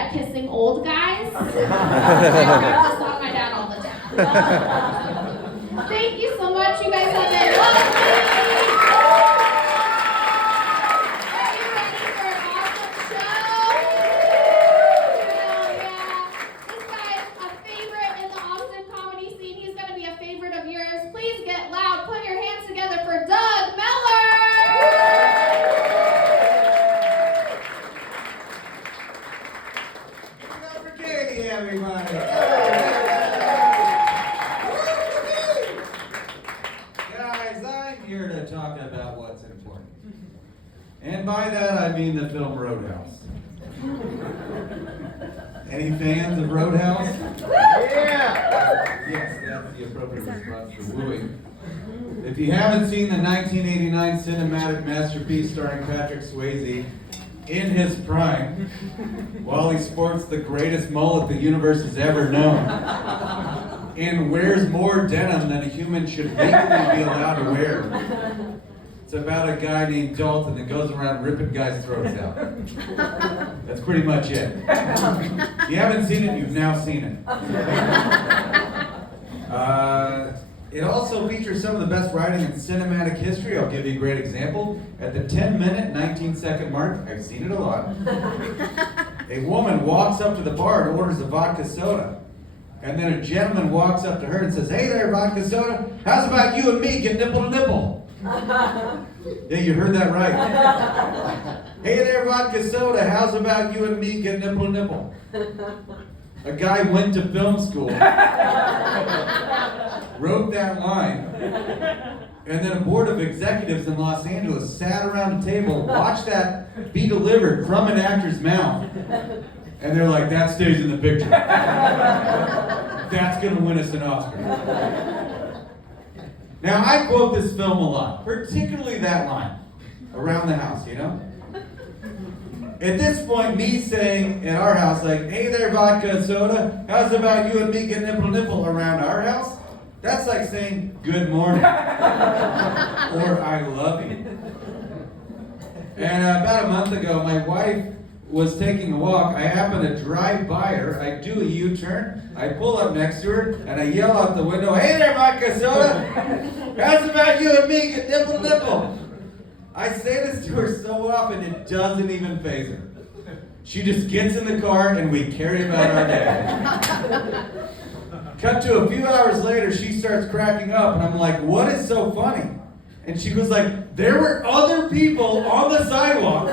at kissing old guys. I practice on my dad all the time. Thank you so much. You guys have been lovely. Are you ready for an awesome show? Hell yeah. This guy is a favorite in the Austin comedy scene. He's going to be a favorite of yours. Please get loud. Put your hands together for Doug Miller. Everybody. Guys, I'm here to talk about what's important. And by that I mean the film Roadhouse. Any fans of Roadhouse? Yeah! Yes, that's the appropriate response for wooing. If you haven't seen the 1989 cinematic masterpiece starring Patrick Swayze, in his prime, while he sports the greatest mullet the universe has ever known, and wears more denim than a human should legally be allowed to wear. It's about a guy named Dalton that goes around ripping guys' throats out. That's pretty much it. If you haven't seen it, you've now seen it. It also features some of the best writing in cinematic history. I'll give you a great example. At the 10-minute, 19-second mark, I've seen it a lot, a woman walks up to the bar and orders a vodka soda. And then a gentleman walks up to her and says, "Hey there, vodka soda. How's about you and me get nipple to nipple?" Yeah, you heard that right. "Hey there, vodka soda. How's about you and me get nipple to nipple?" A guy went to film school, wrote that line, and then a board of executives in Los Angeles sat around a table, watched that be delivered from an actor's mouth, and they're like, "That stays in the picture. That's going to win us an Oscar." Now, I quote this film a lot, particularly that line, "around the house," you know? At this point, me saying in our house, like, "Hey there, vodka soda, how's about you and me get nipple nipple around our house?" That's like saying, "Good morning," or "I love you." And about a month ago, my wife was taking a walk. I happen to drive by her. I do a U-turn. I pull up next to her, and I yell out the window, "Hey there, vodka soda, how's about you and me get nipple nipple?" I say this to her so often, it doesn't even faze her. She just gets in the car and we carry about our day. Cut to a few hours later, she starts cracking up and I'm like, "What is so funny?" And she was like, "There were other people on the sidewalk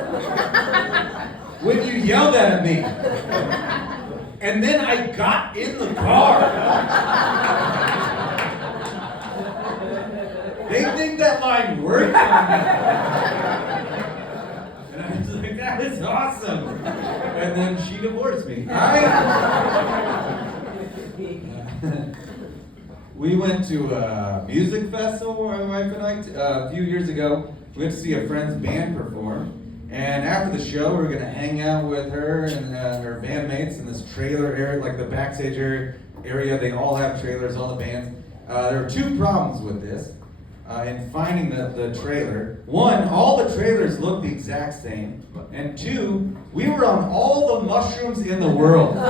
when you yelled at me. And then I got in the car." They think that line works on me. And I was like, "That is awesome." And then she divorced me. We went to a music festival, my wife and I, a few years ago. We went to see a friend's band perform. And after the show, we were going to hang out with her and her bandmates in this trailer area, like the backstage area. They all have trailers, all the bands. There were two problems with this. In finding the trailer. One, all the trailers looked the exact same. And two, we were on all the mushrooms in the world. It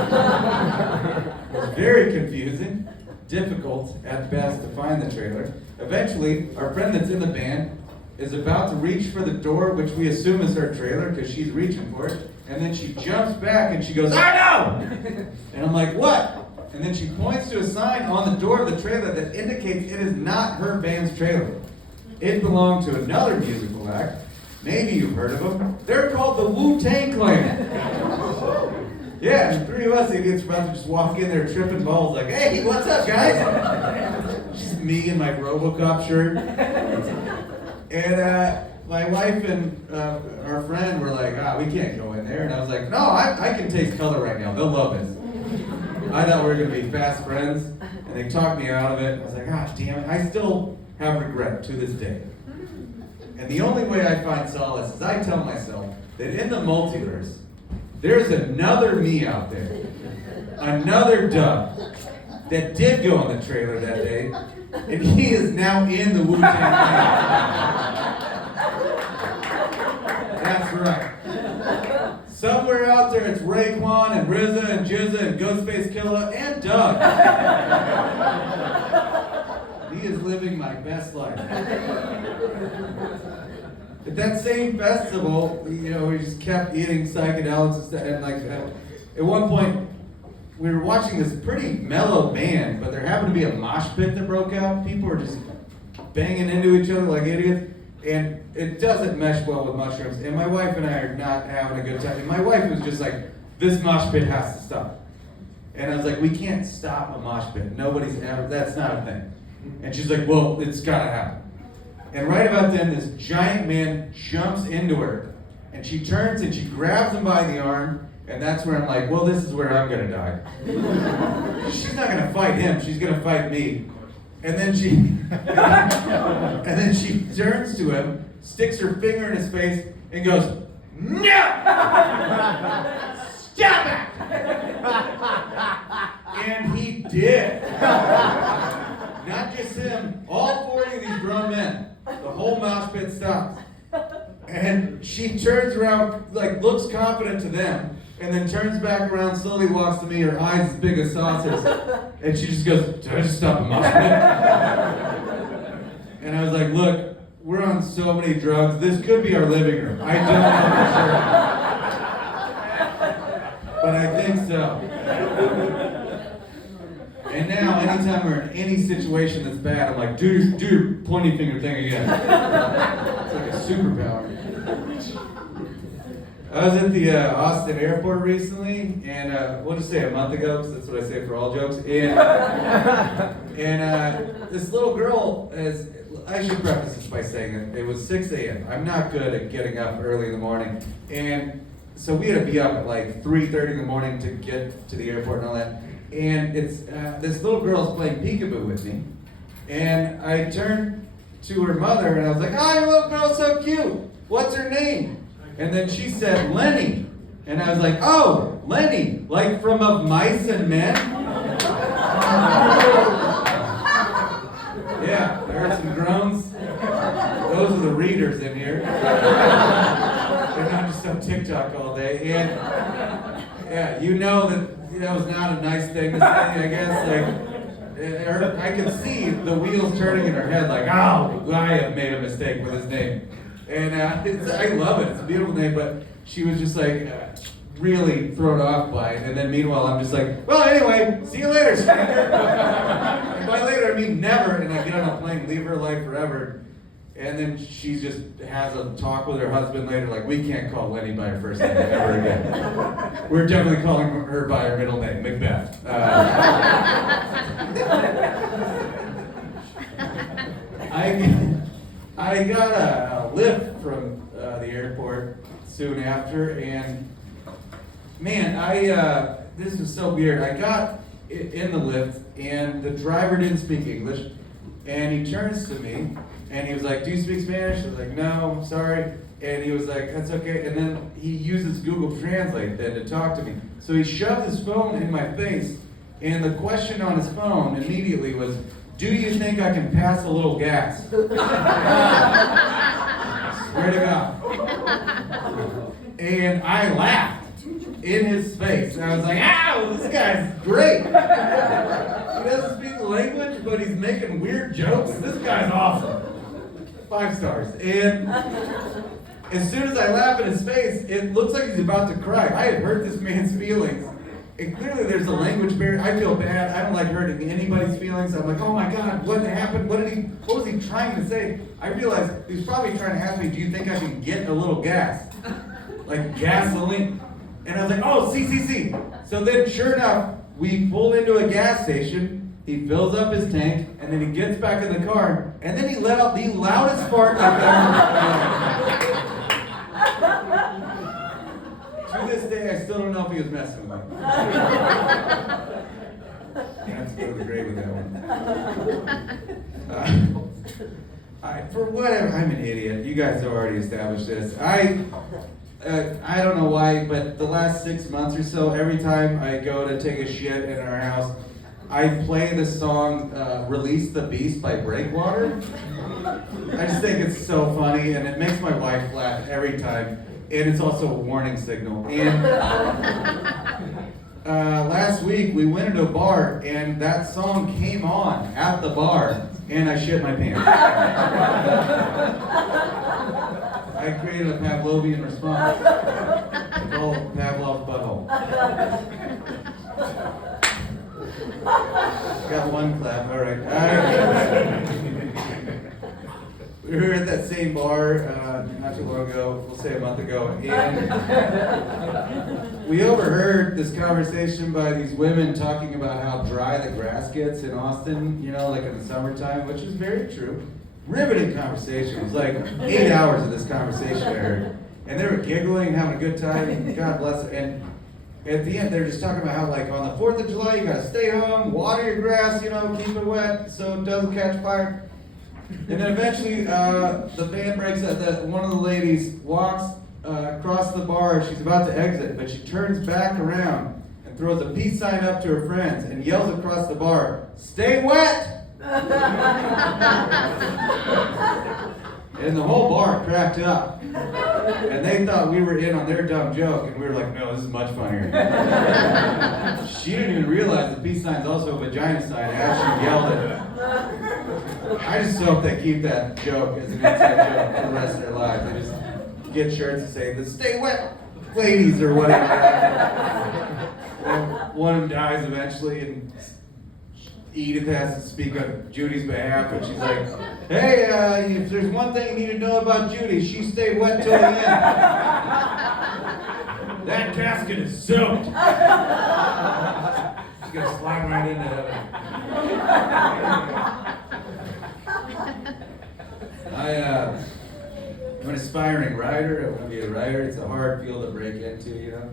was very confusing, difficult at best to find the trailer. Eventually, our friend that's in the band is about to reach for the door, which we assume is her trailer because she's reaching for it. And then she jumps back and she goes, "Oh no!" And I'm like, "What?" And then she points to a sign on the door of the trailer that indicates it is not her band's trailer. It belonged to another musical act. Maybe you've heard of them. They're called the Wu-Tang Clan. Yeah, and the three of us idiots were about to just walk in there tripping balls like, "Hey, what's up, guys?" Just me in my RoboCop shirt. And my wife and our friend were like, "We can't go in there." And I was like, "No, I can taste color right now. They'll love this." I thought we were going to be fast friends, and they talked me out of it. I was like, damn it. I still have regret to this day. And the only way I find solace is I tell myself that in the multiverse, there's another me out there, another Doug, that did go on the trailer that day, and he is now in the Wu-Tang Clan. That's right. Somewhere out there, there, it's Raekwon and RZA and Jizza and Ghostface Killah and Doug. He is living my best life. At that same festival, you know, we just kept eating psychedelics and stuff. And like, at one point, we were watching this pretty mellow band, but there happened to be a mosh pit that broke out. People were just banging into each other like idiots. And it doesn't mesh well with mushrooms. And my wife and I are not having a good time. And my wife was just like, this mosh pit has to stop. And I was like, we can't stop a mosh pit. Nobody's ever, that's not a thing. And she's like, well, it's gotta happen. And right about then, this giant man jumps into her. And she turns and she grabs him by the arm. And that's where I'm like, well, this is where I'm gonna die. She's not gonna fight him, she's gonna fight me. And then she turns to him, sticks her finger in his face, and goes, no! Stop it! And he did. Not just him, all 40 of these grown men. The whole mosh pit stops. And she turns around, like looks confident to them, and then turns back around, slowly walks to me, her eyes as big as saucers, and she just goes, did I just stop a mosh pit? And I was like, look, we're on so many drugs, this could be our living room. I don't know for sure. But I think so. And now, anytime we're in any situation that's bad, I'm like, do your pointy finger thing again. It's like a superpower. I was at the Austin airport recently, and we'll just say a month ago, because that's what I say for all jokes. And this little girl I should preface this by saying that it was 6 a.m. I'm not good at getting up early in the morning. And so we had to be up at like 3:30 in the morning to get to the airport and all that. And it's this little girl's playing peekaboo with me. And I turned to her mother and I was like, oh, your little girl's so cute. What's her name? And then she said, Lenny. And I was like, oh, Lenny, like from Of Mice and Men? Yeah, there are some groans. Those are the readers in here. They're not just on TikTok all day. And yeah, you know that was not a nice thing to say, I guess. Like, I could see the wheels turning in her head like, oh, I have made a mistake with his name. And I love it. It's a beautiful name, but she was just like really thrown off by it. And then meanwhile, I'm just like, well, anyway, see you later, stranger. And by later, I mean never. And I get on a plane, leave her life forever. And then she just has a talk with her husband later, like, we can't call Lenny by her first name ever again. We're definitely calling her by her middle name, Macbeth. I got a lift from the airport soon after, and man, this is so weird. I got in the lift, and the driver didn't speak English, and he turns to me, and he was like, do you speak Spanish? I was like, no, I'm sorry. And he was like, that's okay. And then he uses Google Translate then to talk to me. So he shoved his phone in my face, and the question on his phone immediately was, do you think I can pass a little gas? Swear to God. And I laughed in his face. I was like, ow, this guy's great. He doesn't speak the language, but he's making weird jokes. This guy's awesome. 5 stars. And as soon as I laugh in his face, it looks like he's about to cry. I had hurt this man's feelings. And clearly there's a language barrier. I feel bad. I don't like hurting anybody's feelings. I'm like, oh my God, what happened? What was he trying to say? I realized he was probably trying to ask me, do you think I can get a little gas? Like gasoline? And I was like, oh, see. So then sure enough, we pull into a gas station. He fills up his tank, and then he gets back in the car, and then he let out the loudest fart I've ever heard. To this day, I still don't know if he was messing with me. I have to go to the grave with that one. For whatever, I'm an idiot. You guys have already established this. I don't know why, but the last 6 months or so, every time I go to take a shit in our house, I play the song Release the Beast by Breakwater. I just think it's so funny, and it makes my wife laugh every time. And it's also a warning signal. And last week we went into a bar and that song came on at the bar and I shit my pants. I created a Pavlovian response. It's called Pavlov's butthole. Got one clap, all right. We were at that same bar not too long ago, we'll say a month ago, and we overheard this conversation by these women talking about how dry the grass gets in Austin, you know, like in the summertime, which is very true. Riveting conversation. It was like 8 hours of this conversation I heard. And they were giggling, having a good time, God bless it. And at the end, they're just talking about how, like, on the 4th of July, you gotta stay home, water your grass, you know, keep it wet so it doesn't catch fire. And then eventually, the band breaks up. One of the ladies walks across the bar. She's about to exit, but she turns back around and throws a peace sign up to her friends and yells across the bar, "Stay wet!" And the whole bar cracked up. And they thought we were in on their dumb joke, and we were like, no, this is much funnier. She didn't even realize the peace sign's also a vagina sign as she yelled it. I just hope they keep that joke as an inside joke for the rest of their lives. They just get shirts that say, the "Stay Wet Ladies" or whatever. One of them dies eventually, and Edith has to speak on Judy's behalf, and she's like, hey, if there's one thing you need to know about Judy, she stayed wet till the end. That casket is soaked. She's gonna slide right into heaven. I'm an aspiring writer. I want to be a writer. It's a hard field to break into, you know.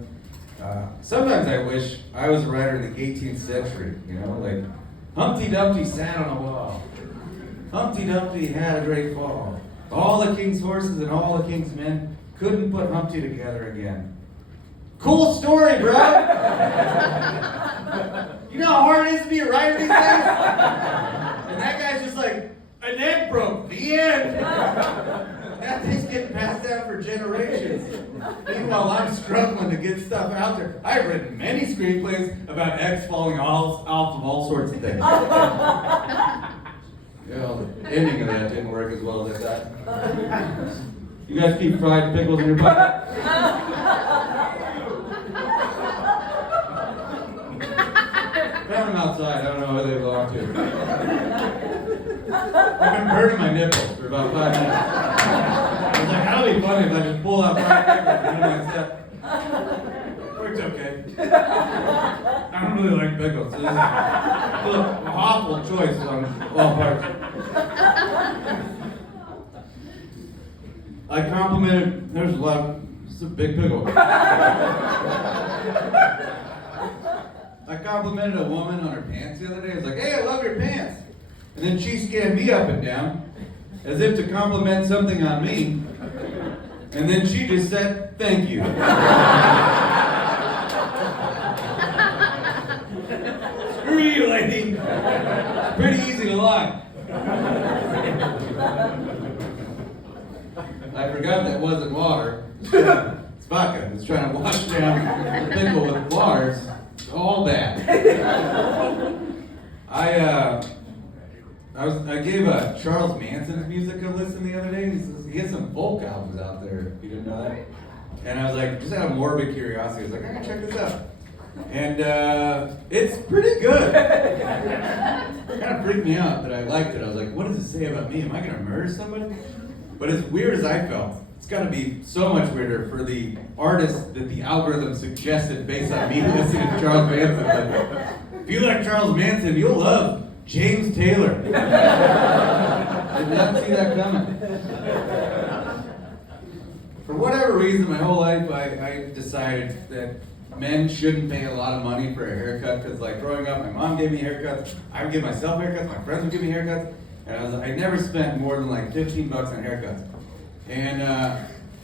Sometimes I wish I was a writer in the 18th century, you know, like Humpty Dumpty sat on a wall. Humpty Dumpty had a great fall. All the king's horses and all the king's men couldn't put Humpty together again. Cool story, bro! You know how hard it is to be a writer these days? And that guy's just like, an egg broke, the end! That thing's getting passed down for generations. Meanwhile, I'm struggling to get stuff out there. I've written many screenplays about eggs falling off of all sorts of things. Well, the ending of that didn't work as well as I thought. You guys keep fried pickles in your pocket? Found them outside. I don't know where they belong to. I've been burning my nipples for about 5 minutes. I was like, that'll be funny if I just pull out fried pickles and do my step. Works okay. I don't really like pickles. So this is an awful choice on all parts. I complimented, there's a lot of, it's a big pickle. I complimented a woman on her pants the other day. I was like, hey, I love your pants. And then she scanned me up and down as if to compliment something on me. And then she just said, thank you. Screw you, lady. Pretty easy to lie. I forgot that wasn't water. It's vodka. It's trying to wash down the pickle with water. It's all bad. I gave Charles Manson's music a listen the other day. He has some folk albums out there, if you didn't know that. And I was like, just out of morbid curiosity, I was like, I'm gonna check this out. And it's pretty good. It kind of freaked me out that I liked it. I was like, what does it say about me? Am I gonna murder somebody? But as weird as I felt, it's gotta be so much weirder for the artist that the algorithm suggested based on me listening to Charles Manson. Like, if you like Charles Manson, you'll love James Taylor. I did not see that coming. For whatever reason, my whole life, I decided that men shouldn't pay a lot of money for a haircut, because like growing up, my mom gave me haircuts, I would give myself haircuts, my friends would give me haircuts, and I never spent more than like $15 on haircuts. And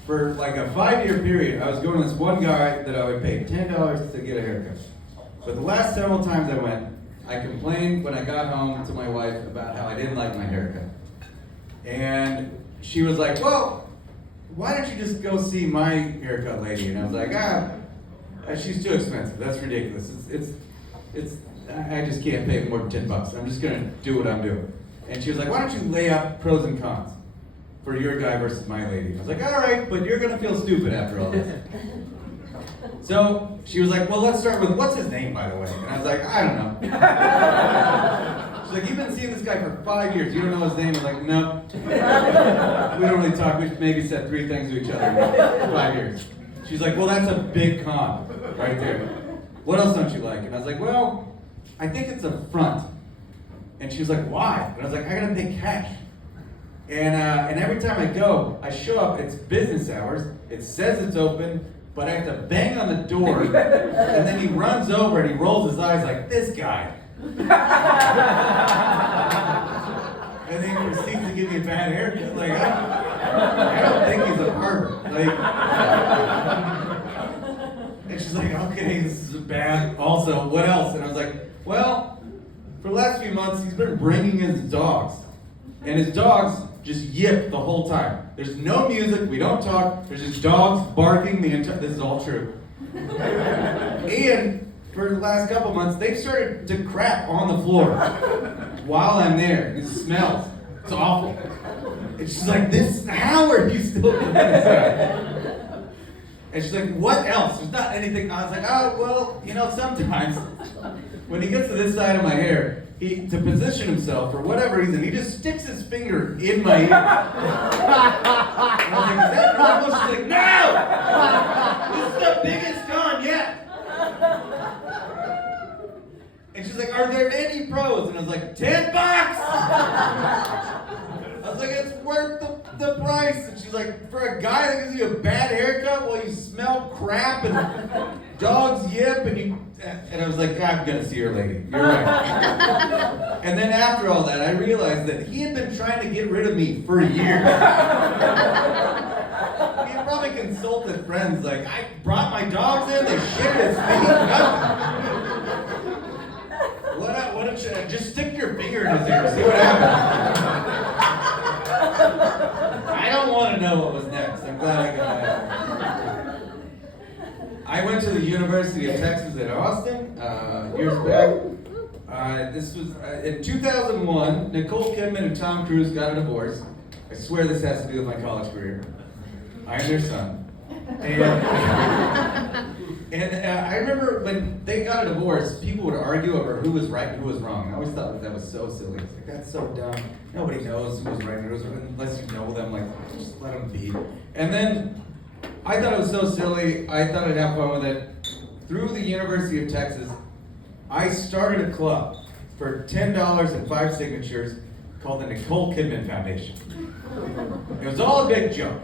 for like a 5-year period, I was going to this one guy that I would pay $10 to get a haircut. But the last several times I went, I complained when I got home to my wife about how I didn't like my haircut. And she was like, well, why don't you just go see my haircut lady? And I was like, she's too expensive. That's ridiculous. I just can't pay more than $10. I'm just gonna do what I'm doing. And she was like, why don't you lay out pros and cons for your guy versus my lady? I was like, all right, but you're gonna feel stupid after all this. So she was like, well, let's start with, what's his name, by the way? And I was like, I don't know. She's like, you've been seeing this guy for 5 years. You don't know his name? I was like, no. We don't really talk. We've maybe said 3 things to each other in 5 years. She's like, well, that's a big con right there. What else don't you like? And I was like, well, I think it's a front. And she was like, why? And I was like, I gotta pay cash. And every time I go, I show up, it's business hours, it says it's open, but I have to bang on the door, and then he runs over and he rolls his eyes like, this guy. And then he proceeds to give me a bad haircut. Like, I don't think he's a barber. Like, and she's like, okay, this is bad. Also, what else? And I was like, well, for the last few months, he's been bringing his dogs. And his dogs just yip the whole time. There's no music, we don't talk, there's just dogs barking the entire, this is all true. And for the last couple months, they've started to crap on the floor while I'm there. It smells. It's awful. And she's like, how are you still doing this? And she's like, what else? There's not anything. I was like, oh, well, sometimes when he gets to this side of my hair, to position himself, for whatever reason, he just sticks his finger in my ear. And I was like, is that normal? She's like, no! This is the biggest con yet. And she's like, are there any pros? And I was like, $10! I was like, it's worth the price. And she's like, for a guy that gives you a bad haircut while you smell crap and dogs yip and I was like, I'm gonna see her lady. You're right. And then after all that, I realized that he had been trying to get rid of me for years. He had probably consulted friends, like, I brought my dogs in, they shit his feet, nothing. What don't you, just stick your finger in his ear, see what happens. I don't want to know what was next. I'm glad I got that. I went to the University of Texas at Austin years back. This was in 2001. Nicole Kidman and Tom Cruise got a divorce. I swear this has to do with my college career. I am their son. And I remember when they got a divorce, people would argue over who was right and who was wrong. I always thought that was so silly. It's like, that's so dumb. Nobody knows who was right and who was wrong unless you know them. Like, just let them be. And then I thought it was so silly. I thought I'd have fun with it. Through the University of Texas, I started a club for $10 and 5 signatures called the Nicole Kidman Foundation. It was all a big joke.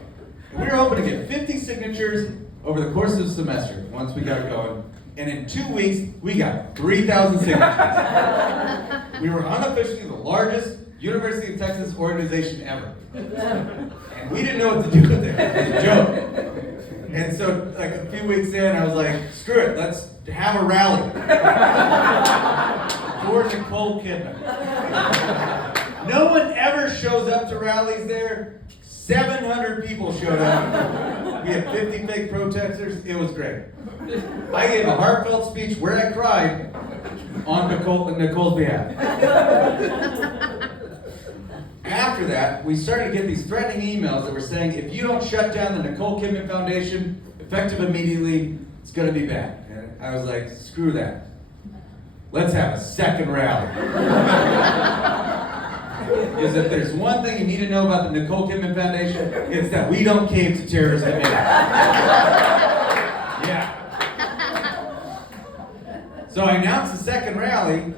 And we were hoping to get 50 signatures over the course of the semester once we got going. And in 2 weeks, we got 3,000 signatures. We were unofficially the largest University of Texas organization ever. And we didn't know what to do with it. It was a joke. And so, like a few weeks in, I was like, screw it, let's have a rally. For Nicole Kidman. No one ever shows up to rallies there. 700 people showed up. We had 50 fake protesters. It was great. I gave a heartfelt speech where I cried on Nicole's behalf. After that, we started to get these threatening emails that were saying, if you don't shut down the Nicole Kidman Foundation, effective immediately, it's going to be bad. And I was like, screw that. Let's have a second rally. Because if there's one thing you need to know about the Nicole Kidman Foundation, it's that we don't cave to terrorist demands. Yeah. So I announced the second rally,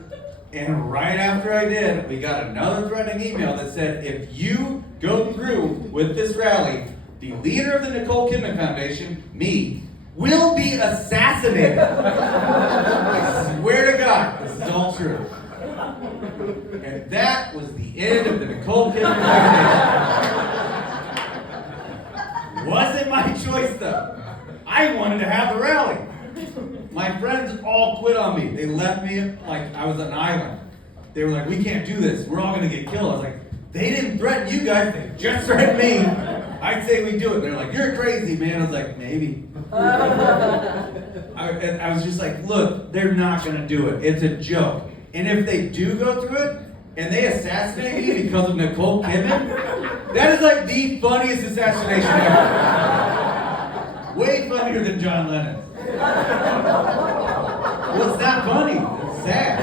and right after I did, we got another threatening email that said, if you go through with this rally, the leader of the Nicole Kidman Foundation, me, will be assassinated. I swear to God, this is all true. And that was the end of the Nicole Kidman Foundation. Wasn't my choice though. I wanted to have the rally. My friends all quit on me. They left me like I was an island. They were like, we can't do this. We're all going to get killed. I was like, they didn't threaten you guys. They just threatened me. I'd say we do it. They're like, you're crazy, man. I was like, maybe. I was just like, look, they're not going to do it. It's a joke. And if they do go through it, and they assassinate me because of Nicole Kidman, that is like the funniest assassination ever. Way funnier than John Lennon's. Well, it's not funny. It's sad.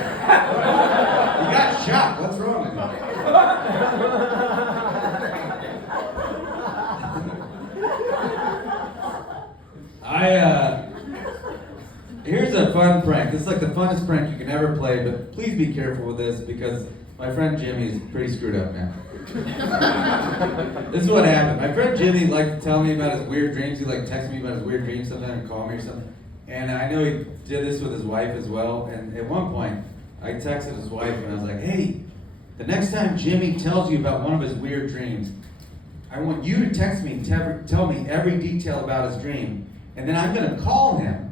You got shot. What's wrong with you? Here's a fun prank. This is like the funnest prank you can ever play, but please be careful with this because my friend Jimmy is pretty screwed up now. This is what happened. My friend Jimmy liked to tell me about his weird dreams. He like texted me about his weird dreams sometimes and call me or something. And I know he did this with his wife as well. And at one point, I texted his wife and I was like, hey, the next time Jimmy tells you about one of his weird dreams, I want you to text me and tell me every detail about his dream. And then I'm going to call him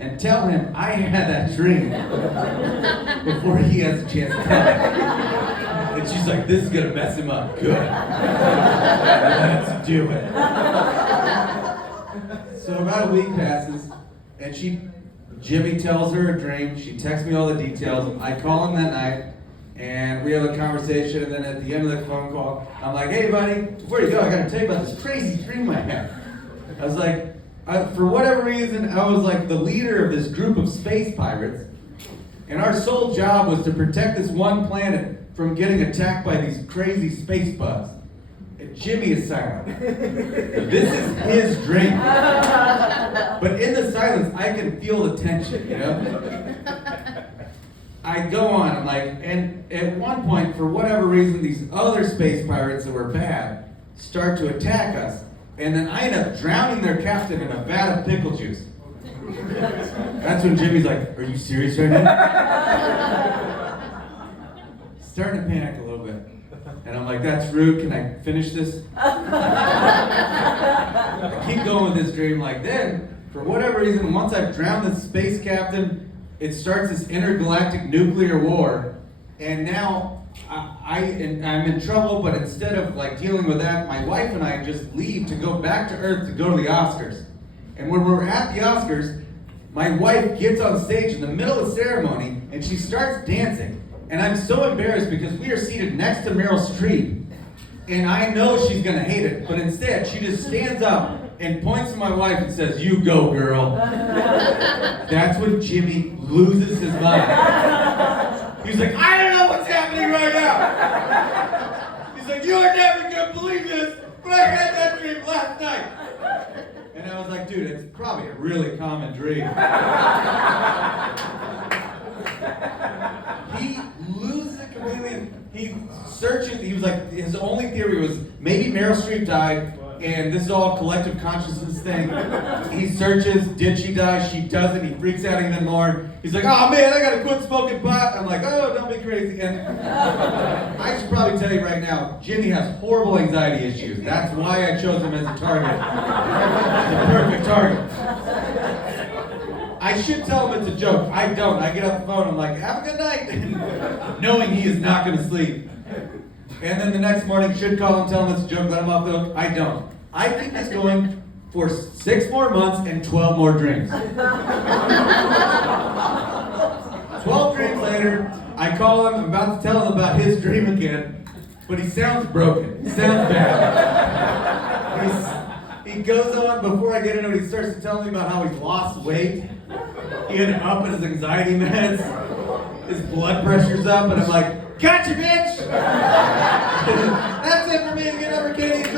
and tell him I had that dream before he has a chance to tell me. And she's like, this is going to mess him up. Good. Let's do it. So about a week passes, and Jimmy tells her a dream. She texts me all the details. I call him that night, and we have a conversation. And then at the end of the phone call, I'm like, hey, buddy, before you go, I got to tell you about this crazy dream I had. I was like, for whatever reason, I was like the leader of this group of space pirates, and our sole job was to protect this one planet from getting attacked by these crazy space bugs. And Jimmy is silent. This is his dream. But in the silence, I can feel the tension, you know? I go on, I'm like, and at one point, for whatever reason, these other space pirates that were bad start to attack us. And then I end up drowning their captain in a vat of pickle juice. That's when Jimmy's like, are you serious right now? Starting to panic a little bit. And I'm like, that's rude, can I finish this? I keep going with this dream. Like then, for whatever reason, once I've drowned this space captain, it starts this intergalactic nuclear war. And now, I'm in trouble, but instead of like dealing with that, my wife and I just leave to go back to Earth to go to the Oscars. And when we're at the Oscars, my wife gets on stage in the middle of the ceremony and she starts dancing. And I'm so embarrassed because we are seated next to Meryl Streep. And I know she's gonna hate it, but instead she just stands up and points to my wife and says, you go, girl. That's when Jimmy loses his mind. He's like, I don't know what's happening right now. He's like, you're never gonna believe this, but I had that dream last night. And I was like, dude, it's probably a really common dream. He loses it completely. He searches, he was like, his only theory was maybe Meryl Streep died, and this is all a collective consciousness thing. He searches, did she die? She doesn't. He freaks out even more. He's like, oh man, I gotta quit smoking pot. I'm like, oh, don't be crazy. And I should probably tell you right now, Jimmy has horrible anxiety issues. That's why I chose him as a target. The perfect target. I should tell him it's a joke. I don't. I get off the phone, I'm like, have a good night. Knowing he is not gonna sleep. And then the next morning, should call him, tell him it's a joke, let him off the hook. I don't. I think he's going for 6 more months and 12 more drinks. 12 drinks later, I call him, I'm about to tell him about his dream again, but he sounds broken. He sounds bad. He goes on, before I get into it, he starts to tell me about how he's lost weight. He had to up his anxiety meds. His blood pressure's up, and I'm like, gotcha, bitch! That's it for me. Get over, Katie.